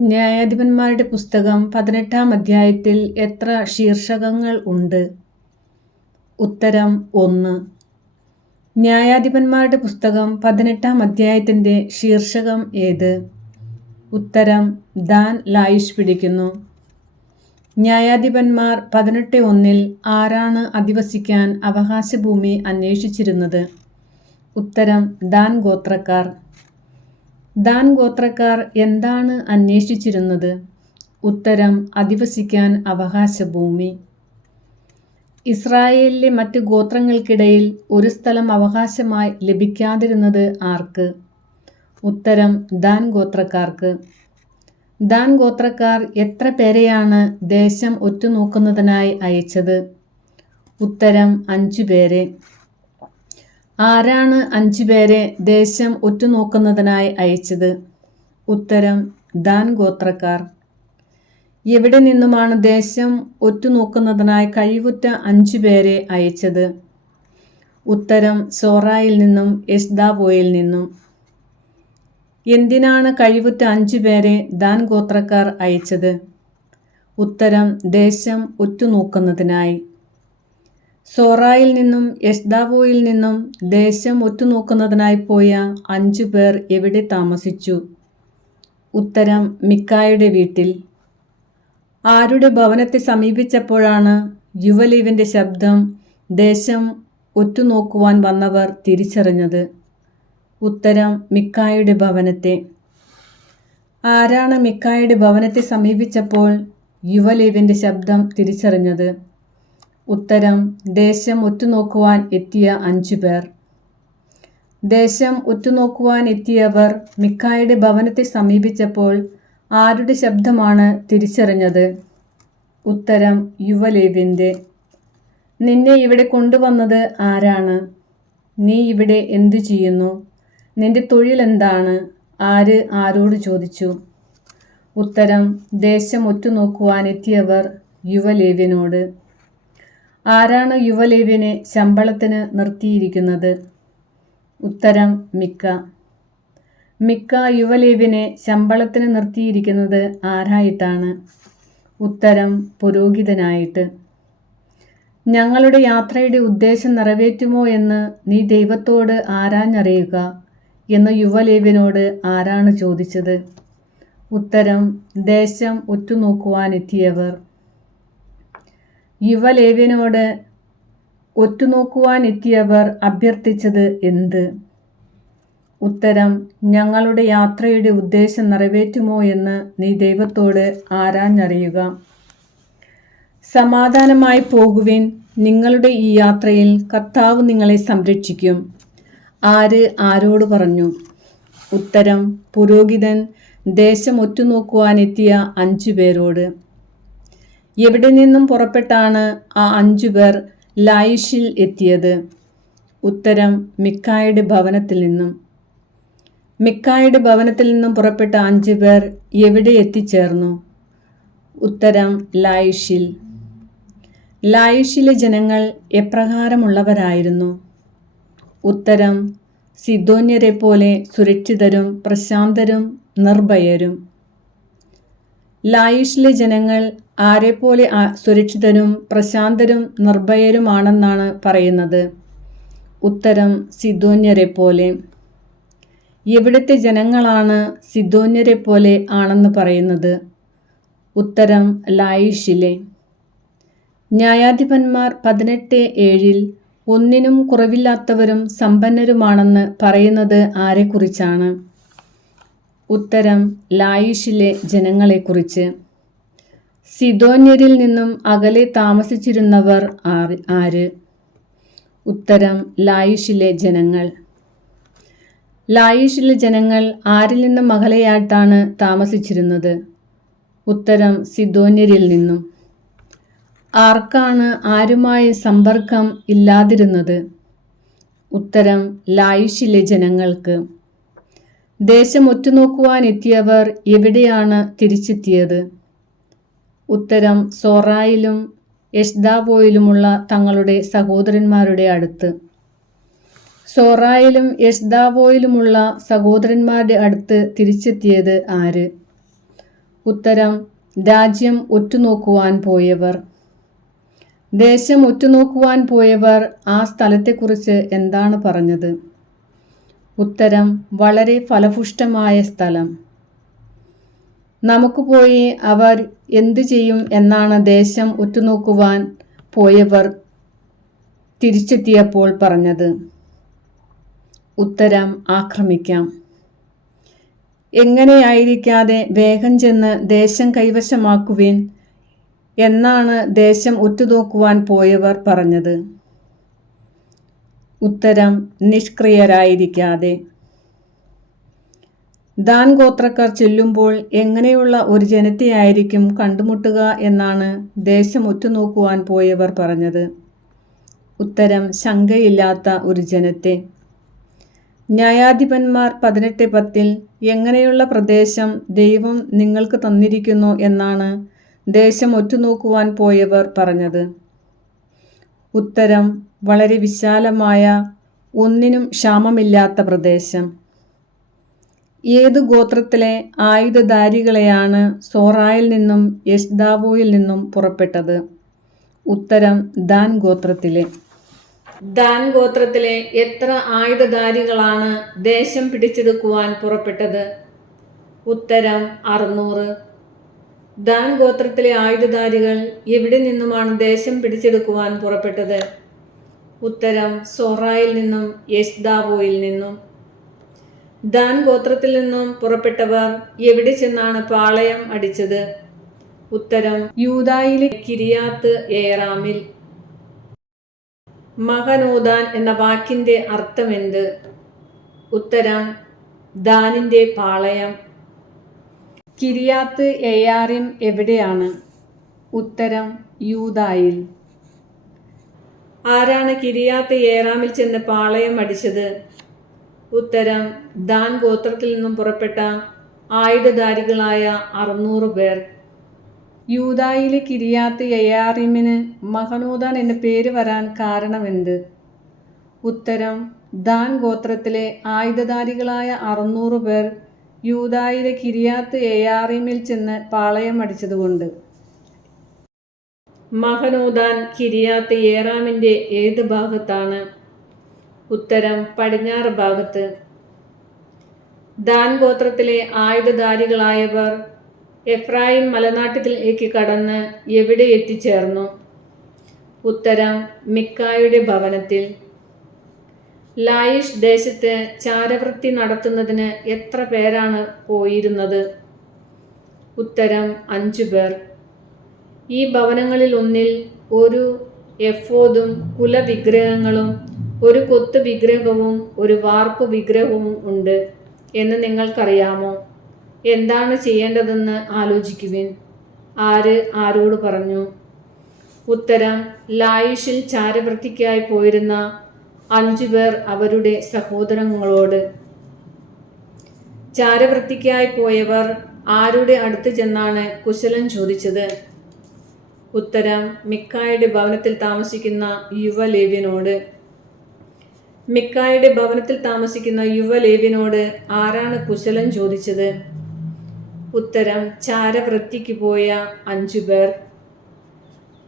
ന്യായാധിപന്മാരുടെ പുസ്തകം 18-ാം അധ്യായത്തിൽ എത്ര ശീർഷകങ്ങൾ ഉണ്ട്? ഉത്തരം 1. ന്യായാധിപന്മാരുടെ പുസ്തകം 18-ാം അധ്യായത്തിൻ്റെ ശീർഷകം ഏത്? ഉത്തരം ദാൻ ലായിഷ് പിടിക്കുന്നു. ന്യായാധിപന്മാർ 18:1 ആരാണ് അധിവസിക്കാൻ അവകാശഭൂമി അന്വേഷിച്ചിരുന്നത്? ഉത്തരം ദാൻ ഗോത്രക്കാർ. ദാൻ ഗോത്രക്കാർ എന്താണ് അന്വേഷിച്ചിരുന്നത്? ഉത്തരം അധിവസിക്കാൻ അവകാശഭൂമി. ഇസ്രായേലിലെ മറ്റ് ഗോത്രങ്ങൾക്കിടയിൽ ഒരു സ്ഥലം അവകാശമായി ലഭിക്കാതിരുന്നത് ആർക്ക്? ഉത്തരം ദാൻ ഗോത്രക്കാർക്ക്. ദാൻ ഗോത്രക്കാർ എത്ര പേരെയാണ് ദേശം ഒറ്റുനോക്കുന്നതിനായി അയച്ചത്? ഉത്തരം 5 പേരെ. ആരാണ് 5 പേരെ ദേശം ഒറ്റുനോക്കുന്നതിനായി അയച്ചത്? ഉത്തരം ദാൻ ഗോത്രക്കാർ. എവിടെ നിന്നുമാണ് ദേശം ഒറ്റുനോക്കുന്നതിനായി കഴിവുറ്റ 5 പേരെ അയച്ചത്? ഉത്തരം സോറായിൽ നിന്നും എഷ്താവോയിൽ നിന്നും. എന്തിനാണ് കഴിവുറ്റ 5 പേരെ ദാൻ ഗോത്രക്കാർ അയച്ചത്? ഉത്തരം ദേശം ഒറ്റുനോക്കുന്നതിനായി. സോറായിൽ നിന്നും എഷ്താവോയിൽ നിന്നും ദേശം ഒറ്റുനോക്കുന്നതിനായി പോയ 5 പേർ എവിടെ താമസിച്ചു? ഉത്തരം മിക്കായുടെ വീട്ടിൽ. ആരുടെ ഭവനത്തെ സമീപിച്ചപ്പോഴാണ് യുവലേവിൻ്റെ ശബ്ദം ദേശം ഒറ്റുനോക്കുവാൻ വന്നവർ തിരിച്ചറിഞ്ഞത്? ഉത്തരം മിക്കായുടെ ഭവനത്തെ. ആരാണ് മിക്കായുടെ ഭവനത്തെ സമീപിച്ചപ്പോൾ യുവലേവിൻ്റെ ശബ്ദം തിരിച്ചറിഞ്ഞത്? ഉത്തരം ദേശം ഒറ്റുനോക്കുവാൻ എത്തിയ 5 പേർ. ദേശം ഒറ്റുനോക്കുവാൻ എത്തിയവർ മിക്കായുടെ ഭവനത്തെ സമീപിച്ചപ്പോൾ ആരുടെ ശബ്ദമാണ് തിരിച്ചറിഞ്ഞത്? ഉത്തരം യുവലേവിൻ്റെ. നിന്നെ ഇവിടെ കൊണ്ടുവന്നത് ആരാണ്? നീ ഇവിടെ എന്തു ചെയ്യുന്നു? നിന്റെ തൊഴിൽ എന്താണ്? ആര് ആരോട് ചോദിച്ചു? ഉത്തരം ദേശം ഒറ്റുനോക്കുവാൻ എത്തിയവർ യുവലേവ്യനോട്. ആരാണ് യുവലേവ്യനെ ശമ്പളത്തിന് നിർത്തിയിരിക്കുന്നത്? ഉത്തരം മിക്ക. മിക്ക യുവലേവ്യനെ ശമ്പളത്തിന് നിർത്തിയിരിക്കുന്നത് ആരായിട്ടാണ്? ഉത്തരം പുരോഹിതനായിട്ട്. ഞങ്ങളുടെ യാത്രയുടെ ഉദ്ദേശം നിറവേറ്റുമോ എന്ന് നീ ദൈവത്തോട് ആരാഞ്ഞറിയുക എന്ന് യുവലേവ്യനോട് ആരാണ് ചോദിച്ചത്? ഉത്തരം ദേശം ഒറ്റുനോക്കുവാനെത്തിയവർ. യുവലേവ്യനോട് ഒറ്റുനോക്കുവാനെത്തിയവർ അഭ്യർത്ഥിച്ചത് എന്ത്? ഉത്തരം ഞങ്ങളുടെ യാത്രയുടെ ഉദ്ദേശം നിറവേറ്റുമോ എന്ന് നീ ദൈവത്തോട് ആരാഞ്ഞറിയുക. സമാധാനമായി പോകുവിൻ, നിങ്ങളുടെ ഈ യാത്രയിൽ കർത്താവ് നിങ്ങളെ സംരക്ഷിക്കും. ആര് ആരോട് പറഞ്ഞു? ഉത്തരം പുരോഹിതൻ ദേശം ഒറ്റുനോക്കുവാനെത്തിയ 5 പേരോട്. എവിടെ നിന്നും പുറപ്പെട്ടാണ് ആ 5 പേർ ലായിഷിൽ എത്തിയത്? ഉത്തരം മിക്കായുടെ ഭവനത്തിൽ നിന്നും. മിക്കായുടെ ഭവനത്തിൽ നിന്നും പുറപ്പെട്ട 5 പേർ എവിടെ എത്തിച്ചേർന്നു? ഉത്തരം ലായിഷിൽ. ലായിഷിലെ ജനങ്ങൾ എപ്രകാരമുള്ളവരായിരുന്നു? ഉത്തരം സിദോന്യരെ പോലെ സുരക്ഷിതരും പ്രശാന്തരും നിർഭയരും. ലായിഷിലെ ജനങ്ങൾ ആരെപ്പോലെ സുരക്ഷിതരും പ്രശാന്തരും നിർഭയരുമാണെന്നാണ് പറയുന്നത്? ഉത്തരം സിദോന്യരെ പോലെ. എവിടുത്തെ ജനങ്ങളാണ് സിദോന്യരെ പോലെ ആണെന്ന് പറയുന്നത്? ഉത്തരം ലായിഷിലെ. ന്യായാധിപന്മാർ 18:7 ഒന്നിനും കുറവില്ലാത്തവരും സമ്പന്നരുമാണെന്ന് പറയുന്നത് ആരെക്കുറിച്ചാണ്? ഉത്തരം ലായിഷിലെ ജനങ്ങളെക്കുറിച്ച്. സിദോന്യരിൽ നിന്നും അകലെ താമസിച്ചിരുന്നവർ ആര്? ഉത്തരം ലായിഷിലെ ജനങ്ങൾ. ലായിഷിലെ ജനങ്ങൾ ആരിൽ നിന്നും അകലെയായിട്ടാണ് താമസിച്ചിരുന്നത്? ഉത്തരം സിദോന്യരിൽ നിന്നും. ആർക്കാണ് ആരുമായി സമ്പർക്കം ഇല്ലാതിരുന്നത്? ഉത്തരം ലായിഷിലെ ജനങ്ങൾക്ക്. ദേശം ഒറ്റുനോക്കുവാൻ എത്തിയവർ എവിടെയാണ് തിരിച്ചെത്തിയത്? ഉത്തരം സോറായിലും എഷ്താവോയിലുമുള്ള തങ്ങളുടെ സഹോദരന്മാരുടെ അടുത്ത്. സോറായിലും എഷ്താവോയിലുമുള്ള സഹോദരന്മാരുടെ അടുത്ത് തിരിച്ചെത്തിയത് ആര്? ഉത്തരം രാജ്യം ഒറ്റുനോക്കുവാൻ പോയവർ. ദേശം ഒറ്റുനോക്കുവാൻ പോയവർ ആ സ്ഥലത്തെക്കുറിച്ച് എന്താണ് പറഞ്ഞത്? ഉത്തരം വളരെ ഫലപുഷ്ടമായ സ്ഥലം. നമുക്ക് പോയി അവർ എന്തു ചെയ്യും എന്നാണ് ദേശം ഒറ്റുനോക്കുവാൻ പോയവർ തിരിച്ചെത്തിയപ്പോൾ പറഞ്ഞത്? ഉത്തരം ആക്രമിക്കാം. എങ്ങനെയായിരിക്കാതെ വേഗം ചെന്ന് ദേശം കൈവശമാക്കുവിൻ എന്നാണ് ദേശം ഒറ്റുനോക്കുവാൻ പോയവർ പറഞ്ഞത്? ഉത്തരം നിഷ്ക്രിയരായിരിക്കാതെ. ദാൻ ഗോത്രക്കാർ ചെല്ലുമ്പോൾ എങ്ങനെയുള്ള ഒരു ജനത്തെയായിരിക്കും കണ്ടുമുട്ടുക എന്നാണ് ദേശം ഒറ്റുനോക്കുവാൻ പോയവർ പറഞ്ഞത്? ഉത്തരം ശങ്കയില്ലാത്ത ഒരു ജനത്തെ. ന്യായാധിപന്മാർ 18:10 എങ്ങനെയുള്ള പ്രദേശം ദൈവം നിങ്ങൾക്ക് തന്നിരിക്കുന്നു എന്നാണ് ദേശം ഒറ്റുനോക്കുവാൻ പോയവർ പറഞ്ഞത്? ഉത്തരം വളരെ വിശാലമായ, ഒന്നിനും ക്ഷാമമില്ലാത്ത പ്രദേശം. ഏതു ഗോത്രത്തിലെ ആയുധധാരികളെയാണ് സോറായിൽ നിന്നും എഷ്താവോയിൽ നിന്നും പുറപ്പെട്ടത്? ഉത്തരം ദാൻ ഗോത്രത്തിലെ. ദാൻ ഗോത്രത്തിലെ എത്ര ആയുധധാരികളാണ് ദേശം പിടിച്ചെടുക്കുവാൻ പുറപ്പെട്ടത്? ഉത്തരം 600. ദാൻ ഗോത്രത്തിലെ ആയുധധാരികൾ എവിടെ നിന്നുമാണ് ദേശം പിടിച്ചെടുക്കുവാൻ പുറപ്പെട്ടത്? ഉത്തരം സോറായിൽ നിന്നും എഷ്താവോയിൽ നിന്നും. ദാൻ ഗോത്രത്തിൽ നിന്നും പുറപ്പെട്ടവർ എവിടെ ചെന്നാണ് പാളയം അടിച്ചത്? ഉത്തരം യൂദായിലെ കിരിയാത്ത് ഏറാമിൽ. മഹനോദാൻ എന്ന വാക്കിന്റെ അർത്ഥമെന്ത്? ഉത്തരം ദാനിന്റെ പാളയം. കിരിയാത്ത് ഏയാറിം എവിടെയാണ്? ഉത്തരം യൂദായിൽ. ആരാണ് കിരിയാത്ത് ഏറാമിൽ ചെന്ന് പാളയം അടിച്ചത്? ഉത്തരം ദാൻ ഗോത്രത്തിൽ നിന്നും പുറപ്പെട്ട ആയുധധാരികളായ 600 പേർ. യൂദായിലെ കിരിയാത്ത് യയാറിമിന് മഹനോദാൻ എന്ന പേര് വരാൻ കാരണമെന്ത്? ഉത്തരം ദാൻ ഗോത്രത്തിലെ ആയുധധാരികളായ 600 പേർ യൂദായിലെ കിരിയാത്ത് യയാറിമിൽ ചെന്ന് പാളയം അടിച്ചതുകൊണ്ട്. മഹനോദാൻ കിരിയാത്ത് ഏറാമിന്റെ ഏത് ഭാഗത്താണ്? ഉത്തരം പടിഞ്ഞാറ് ഭാഗത്ത്. ദാൻ ഗോത്രത്തിലെ ആയുധധാരികളായവർ എഫ്രായിം മലനാട്ടിലേക്ക് കടന്ന് എവിടെ എത്തിച്ചേർന്നു? ഉത്തരം മിക്കായുടെ ഭവനത്തിൽ. ലായിഷ് ദേശത്ത് ചാരവൃത്തി നടത്തുന്നതിന് എത്ര പേരാണ് പോയിരുന്നത്? ഉത്തരം 5 പേർ. ഈ ഭവനങ്ങളിൽ ഒന്നിൽ ഒരു എഫോദും കുലവിഗ്രഹങ്ങളും ഒരു കൊത്ത് വിഗ്രഹവും ഒരു വാർപ്പ് വിഗ്രഹവും ഉണ്ട് എന്ന് നിങ്ങൾക്കറിയാമോ? എന്താണ് ചെയ്യേണ്ടതെന്ന് ആലോചിക്കുവിൻ. ആര് ആരോട് പറഞ്ഞു? ഉത്തരം ലായിഷിൽ ചാരവൃത്തിക്കായി പോയിരുന്ന 5 പേർ അവരുടെ സഹോദരങ്ങളോട്. ചാരവൃത്തിക്കായി പോയവർ ആരുടെ അടുത്ത് ചെന്നാണ് കുശലം ചോദിച്ചത്? ഉത്തരം മിക്കായുടെ ഭവനത്തിൽ താമസിക്കുന്ന യുവലേവ്യനോട്. മിക്കായുടെ ഭവനത്തിൽ താമസിക്കുന്ന യുവലേവ്യനോട് ആരാണ് കുശലം ചോദിച്ചത്? ഉത്തരം ചാരവൃത്തിക്ക് പോയ 5 പേർ.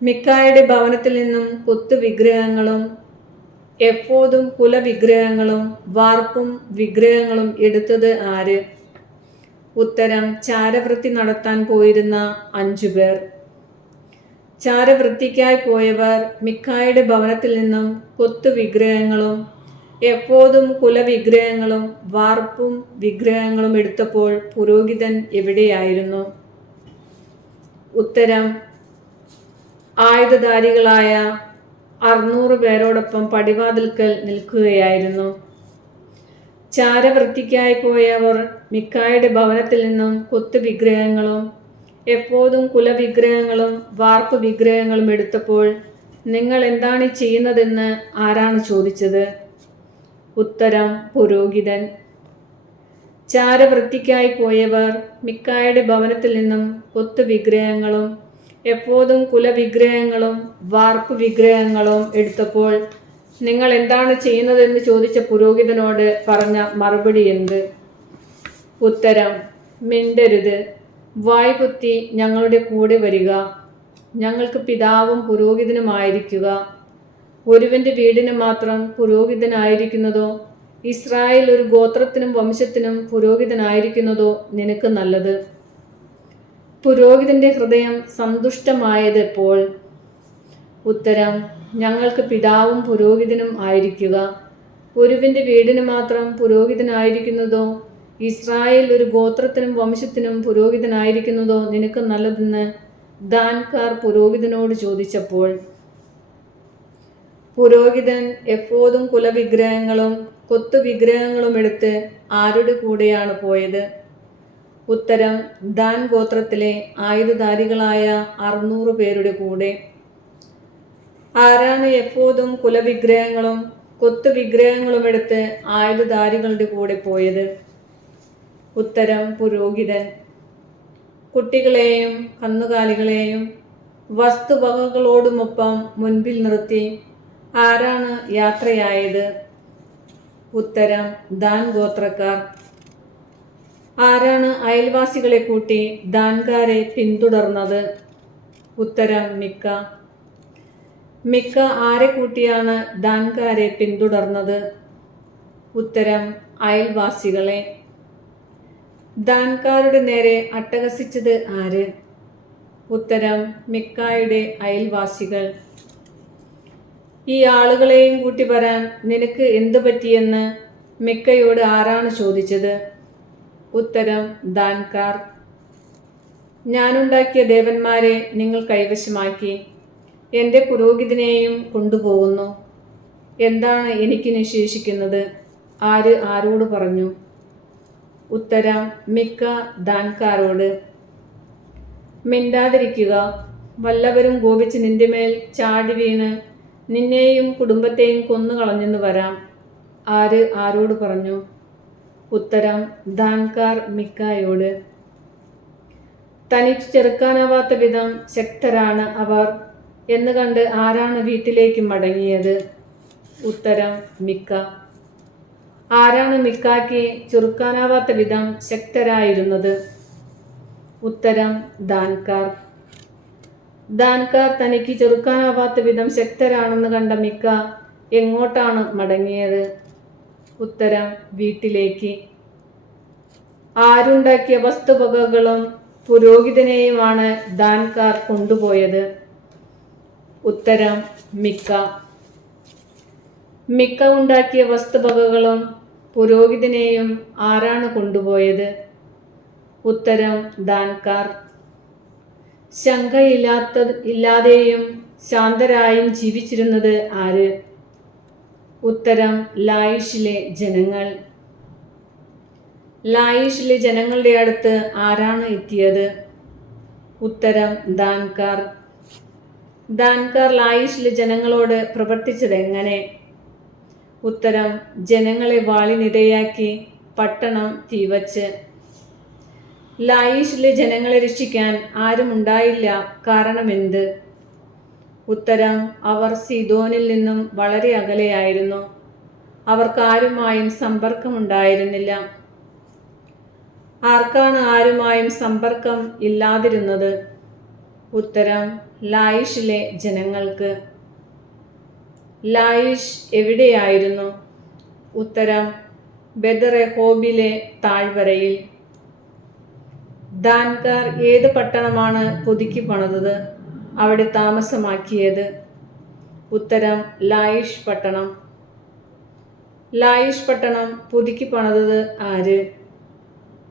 മിക്കായുടെ ഭവനത്തിൽ നിന്നും കൊത്തു വിഗ്രഹങ്ങളും എഫോദും കുലവിഗ്രഹങ്ങളും വാർപ്പും വിഗ്രഹങ്ങളും എടുത്തത് ആര്? ഉത്തരം ചാരവൃത്തി നടത്താൻ പോയിരുന്ന 5 പേർ. ചാരവൃത്തിക്കായി പോയവർ മിക്കായുടെ ഭവനത്തിൽ നിന്നും കൊത്തു വിഗ്രഹങ്ങളും എഫോദും കുലവിഗ്രഹങ്ങളും വാർപ്പും വിഗ്രഹങ്ങളും എടുത്തപ്പോൾ പുരോഹിതൻ എവിടെയായിരുന്നു? ഉത്തരം ആയുധധാരികളായ 600 പേരോടൊപ്പം പടിവാതിൽക്കൽ നിൽക്കുകയായിരുന്നു. ചാരവൃത്തിക്കായി പോയവർ മിക്കായുടെ ഭവനത്തിൽ നിന്നും കൊത്തു വിഗ്രഹങ്ങളും എപ്പോഴും കുലവിഗ്രഹങ്ങളും വാർപ്പ് വിഗ്രഹങ്ങളും എടുത്തപ്പോൾ നിങ്ങൾ എന്താണ് ചെയ്യുന്നതെന്ന് ആരാണ് ചോദിച്ചത്? ഉത്തരം: പുരോഹിതൻ. ചാരവൃത്തിക്കായി പോയവർ മിക്കായുടെ ഭവനത്തിൽ നിന്നും കൊത്തു വിഗ്രഹങ്ങളും എപ്പോഴും കുലവിഗ്രഹങ്ങളും വാർപ്പ് വിഗ്രഹങ്ങളും എടുത്തപ്പോൾ നിങ്ങൾ എന്താണ് ചെയ്യുന്നതെന്ന് ചോദിച്ച പുരോഹിതനോട് പറഞ്ഞ മറുപടി എന്ത്? ഉത്തരം: മിണ്ടരുത്, വായ്പൊത്തി ഞങ്ങളുടെ കൂടെ വരിക, ഞങ്ങൾക്ക് പിതാവും പുരോഹിതനുമായിരിക്കുക. ഒരുവന്റെ വീടിന് മാത്രം പുരോഹിതനായിരിക്കുന്നതോ ഇസ്രായേൽ ഒരു ഗോത്രത്തിനും വംശത്തിനും പുരോഹിതനായിരിക്കുന്നതോ നിനക്ക് നല്ലത്. പുരോഹിതന്റെ ഹൃദയം സന്തുഷ്ടമായത് എപ്പോൾ? ഉത്തരം: ഞങ്ങൾക്ക് പിതാവും പുരോഹിതനും ആയിരിക്കുക. ഒരുവന്റെ വീടിന് മാത്രം പുരോഹിതനായിരിക്കുന്നതോ ഇസ്രായേൽ ഒരു ഗോത്രത്തിനും വംശത്തിനും പുരോഹിതനായിരിക്കുന്നതോ നിനക്ക് നല്ലതെന്ന് ദാൻകാർ പുരോഹിതനോട് ചോദിച്ചപ്പോൾ പുരോഹിതൻ എപ്പോഴും കുലവിഗ്രഹങ്ങളും കൊത്തു വിഗ്രഹങ്ങളും എടുത്ത് ആരുടെ കൂടെയാണ് പോയത്? ഉത്തരം: ദാൻ ഗോത്രത്തിലെ ആയുധധാരികളായ 600 പേരുടെ കൂടെ. ആരാണ് എപ്പോഴും കുലവിഗ്രഹങ്ങളും കൊത്തു വിഗ്രഹങ്ങളും എടുത്ത് ആയുധധാരികളുടെ കൂടെ പോയത്? ഉത്തരം: പുരോഹിതൻ. കുട്ടികളെയും കന്നുകാലികളെയും വസ്തുവകകളോടുമൊപ്പം മുൻപിൽ നിർത്തി ആരാണ് യാത്രയായത്? ഉത്തരം: ദാൻ ഗോത്രക്കാർ. ആരാണ് അയൽവാസികളെ കൂട്ടി ദാൻകാരെ പിന്തുടർന്നത്? ഉത്തരം: മിക്ക. മിക്ക ആരെ കൂട്ടിയാണ് ദാൻകാരെ പിന്തുടർന്നത്? ഉത്തരം: അയൽവാസികളെ. ദാൻകാരുടെ നേരെ അട്ടഹസിച്ചത് ആര്? ഉത്തരം: മിക്കായുടെ അയൽവാസികൾ. ഈ ആളുകളെയും കൂട്ടി വരാൻ നിനക്ക് എന്തു പറ്റിയെന്ന് മിക്കയോട് ആരാണ് ചോദിച്ചത്? ഉത്തരം: ദാൻകാർ. ഞാനുണ്ടാക്കിയ ദേവന്മാരെ നിങ്ങൾ കൈവശമാക്കി എൻ്റെ പുരോഹിതനെയും കൊണ്ടുപോകുന്നു. എന്താണ് എനിക്ക് ശേഷിക്കുന്നത്? ആര് ആരോട് പറഞ്ഞു? ഉത്തരം: മിക്ക ദാൻകാരോട്. മിണ്ടാതിരിക്കുക, വല്ലവരും കോപിച്ച് നിന്റെ മേൽ ചാടി വീണ് നിന്നെയും കുടുംബത്തെയും കൊന്നുകളഞ്ഞെന്ന് വരാം. ആര് ആരോട് പറഞ്ഞു? ഉത്തരം: ദാൻകാർ മിക്കായോട്. തനിച്ചു ചെറുക്കാനാവാത്ത വിധം ശക്തരാണ് അവർ എന്ന് കണ്ട് ആരാണ് വീട്ടിലേക്ക് മടങ്ങിയത്? ഉത്തരം: മിക്ക. ആരാണ് മിക്കായ്ക്ക് ചെറുക്കാനാവാത്ത വിധം ശക്തരായിരുന്നത്? ഉത്തരം: ദാൻകാർ. ദാൻകാർ തനിക്ക് ചെറുക്കാനാവാത്ത വിധം ശക്തരാണെന്ന് കണ്ട മിക്ക എങ്ങോട്ടാണ് മടങ്ങിയത്? ഉത്തരം: വീട്ടിലേക്ക്. ആരുണ്ടാക്കിയ വസ്തുവകകളും പുരോഹിതനെയുമാണ് ദാൻകാർ കൊണ്ടുപോയത്? ഉത്തരം: മിക്ക. മിക്ക ഉണ്ടാക്കിയ വസ്തുവകകളും പുരോഹിതനെയും ആരാണ് കൊണ്ടുപോയത്? ഉത്തരം: ദാൻകാർ. ഇല്ലാതെയും ശാന്തരായും ജീവിച്ചിരുന്നത് ആര്? ഉത്തരം: ലായിഷിലെ ജനങ്ങൾ. ലായിഷിലെ ജനങ്ങളുടെ അടുത്ത് ആരാണ് എത്തിയത്? ഉത്തരം: ദാൻകാർ. ദാൻകാർ ലായിഷിലെ ജനങ്ങളോട് പ്രവർത്തിച്ചത് എങ്ങനെ? ഉത്തരം: ജനങ്ങളെ വാളിനിരയാക്കി പട്ടണം തീവച്ച്. ലായിഷിലെ ജനങ്ങളെ രക്ഷിക്കാൻ ആരുമുണ്ടായില്ല. കാരണമെന്ത്? ഉത്തരം: അവർ സീദോനിൽ നിന്നും വളരെ അകലെയായിരുന്നു. അവർക്കാരുമായും സമ്പർക്കമുണ്ടായിരുന്നില്ല. ആർക്കാണ് ആരുമായും സമ്പർക്കം ഇല്ലാതിരുന്നത്? ഉത്തരം: ലായിഷിലെ ജനങ്ങൾക്ക്. ലായിഷ് എവിടെയായിരുന്നു? ഉത്തരം: ബെത്റഹോബിലെ താഴ്വരയിൽ. ദാൻകാർ ഏത് പട്ടണമാണ് പുതുക്കി പണിതത്, അവിടെ താമസമാക്കിയത്? ഉത്തരം: ലായിഷ് പട്ടണം. ലായിഷ് പട്ടണം പുതുക്കി പണിതത് ആര്?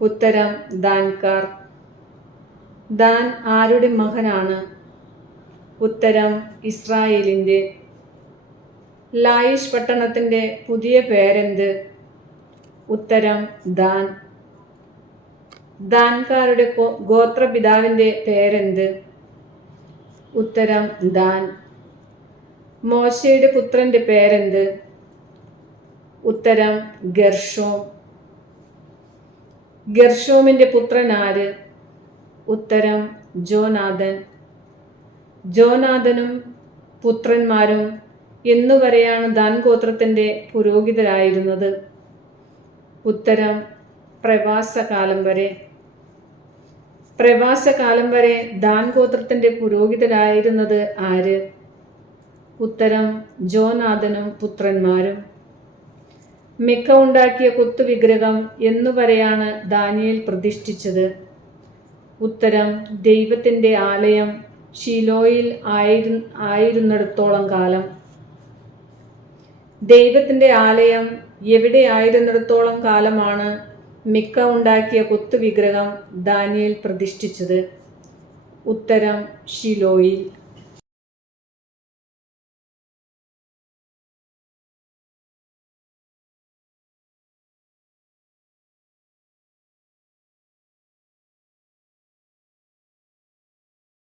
ഉത്തരം: ദാൻകാർ. ദാൻ ആരുടെ മകനാണ്? ഉത്തരം: ഇസ്രായേലിൻ്റെ. ലായിഷ് പട്ടണത്തിൻ്റെ പുതിയ പേരെന്ത്? ഉത്തരം: ദാൻ. ദാൻകാരുടെ ഗോത്രപിതാവിൻ്റെ പേരെന്ത്? ഉത്തരം ദാൻ. മോശയുടെ പുത്രന്റെ പേരെന്ത്? ഉത്തരം ഗെർഷോം. ഗെർഷോമിന്റെ പുത്രൻ ആര്? ഉത്തരം ജോനാഥൻ. ജോനാഥനും പുത്രന്മാരും എന്നുവരെയാണ് ദാൻ ഗോത്രത്തിന്റെ പുരോഹിതരായിരുന്നത്? ഉത്തരം പ്രവാസകാലം വരെ. പ്രവാസകാലം വരെ ദാൻ ഗോത്രത്തിന്റെ പുരോഹിതരായിരുന്നത് ആര്? ഉത്തരം ജോനാഥനും പുത്രന്മാരും. മിക്ക ഉണ്ടാക്കിയ കൊത്തുവിഗ്രഹം എന്നുവരെയാണ് ദാനിയേൽ പ്രതിഷ്ഠിച്ചത്? ഉത്തരം ദൈവത്തിന്റെ ആലയം ഷീലോയിൽ ആയിരുന്നിടത്തോളം കാലം. ദൈവത്തിന്റെ ആലയം എവിടെയായിരുന്നിടത്തോളം കാലമാണ് മിക്ക ഉണ്ടാക്കിയ കൊത്തുവിഗ്രഹം ദാനിയേൽ പ്രതിഷ്ഠിച്ചത്? ഉത്തരം ഷീലോയിൽ.